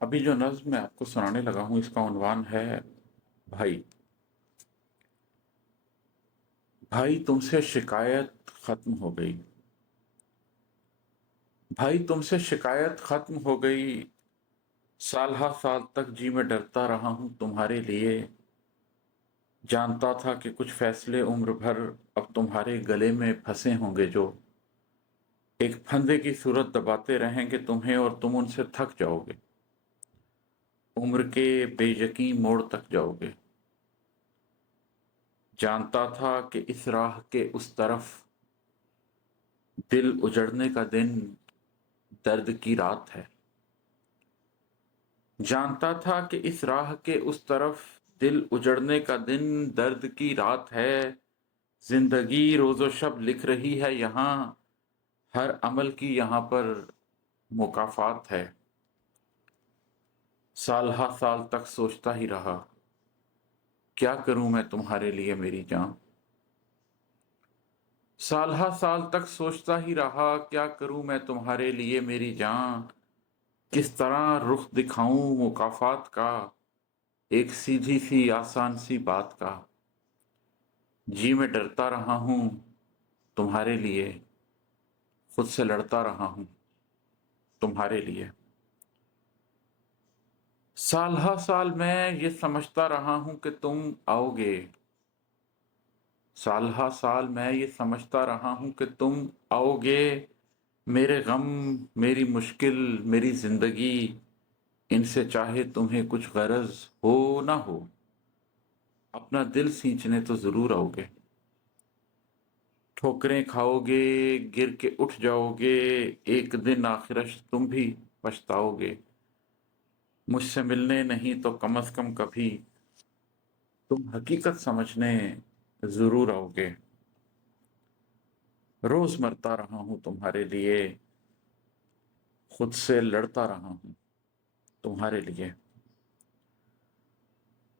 अभी जो नज़्म मैं आपको सुनाने लगा हूँ इसका उन्वान है भाई। भाई तुमसे शिकायत खत्म हो गई। भाई तुमसे शिकायत खत्म हो गई। साल हा साल तक जी मैं डरता रहा हूँ तुम्हारे लिए। जानता था कि कुछ फैसले उम्र भर अब तुम्हारे गले में फंसे होंगे जो एक फंदे की सूरत दबाते रहेंगे तुम्हें और तुम उनसे थक जाओगे। उम्र के बेयकीन मोड़ तक जाओगे। जानता था कि इस राह के उस तरफ दिल उजड़ने का दिन दर्द की रात है। जानता था कि इस राह के उस तरफ दिल उजड़ने का दिन दर्द की रात है। जिंदगी रोज़ो शब लिख रही है यहाँ, हर अमल की यहाँ पर मुकाफात है। साल हा साल तक सोचता ही रहा, क्या करूं मैं तुम्हारे लिए मेरी जान। साल हा साल तक सोचता ही रहा, क्या करूं मैं तुम्हारे लिए मेरी जान। किस तरह रुख दिखाऊं मुकाफात का, एक सीधी सी आसान सी बात का। जी मैं डरता रहा हूं तुम्हारे लिए, खुद से लड़ता रहा हूं तुम्हारे लिए। साल हा साल मैं ये समझता रहा हूं कि तुम आओगे। साल हा साल मैं ये समझता रहा हूं कि तुम आओगे। मेरे गम, मेरी मुश्किल, मेरी जिंदगी, इनसे चाहे तुम्हें कुछ गरज हो ना हो, अपना दिल सींचने तो जरूर आओगे। ठोकरें खाओगे, गिर के उठ जाओगे, एक दिन आखिरश तुम भी पछताओगे। मुझसे मिलने नहीं तो कम से कम कभी तुम हकीकत समझने जरूर आओगे। रोज मरता रहा हूं तुम्हारे लिए, खुद से लड़ता रहा हूं तुम्हारे लिए।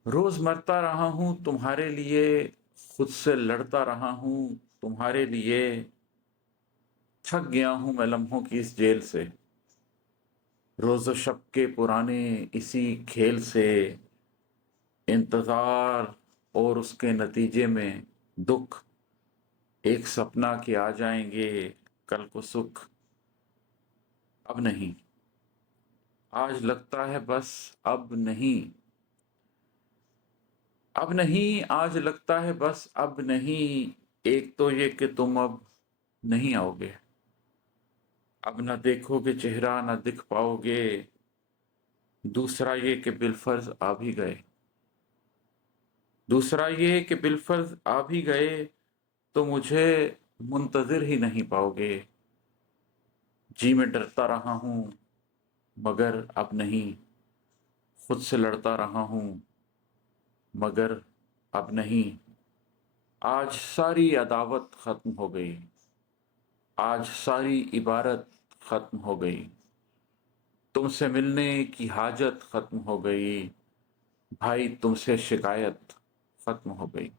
रोज मरता रहा हूं तुम्हारे लिए, खुद से लड़ता रहा हूं तुम्हारे लिए। थक गया हूं मैं लम्हों की इस जेल से, रोज़ो शब के पुराने इसी खेल से। इंतज़ार और उसके नतीजे में दुख, एक सपना के आ जाएंगे कल को सुख। अब नहीं, आज लगता है बस अब नहीं। अब नहीं, आज लगता है बस अब नहीं। एक तो ये कि तुम अब नहीं आओगे। अब न देखोगे चेहरा न दिख पाओगे। दूसरा ये कि बिलफर्ज आ भी गए। दूसरा ये कि बिलफर्ज आ भी गए तो मुझे मुंतज़िर ही नहीं पाओगे। जी मैं डरता रहा हूँ मगर अब नहीं, खुद से लड़ता रहा हूँ मगर अब नहीं। आज सारी अदावत खत्म हो गई, आज सारी इबारत खत्म हो गई। तुमसे मिलने की हाजत खत्म हो गई। भाई तुमसे शिकायत खत्म हो गई।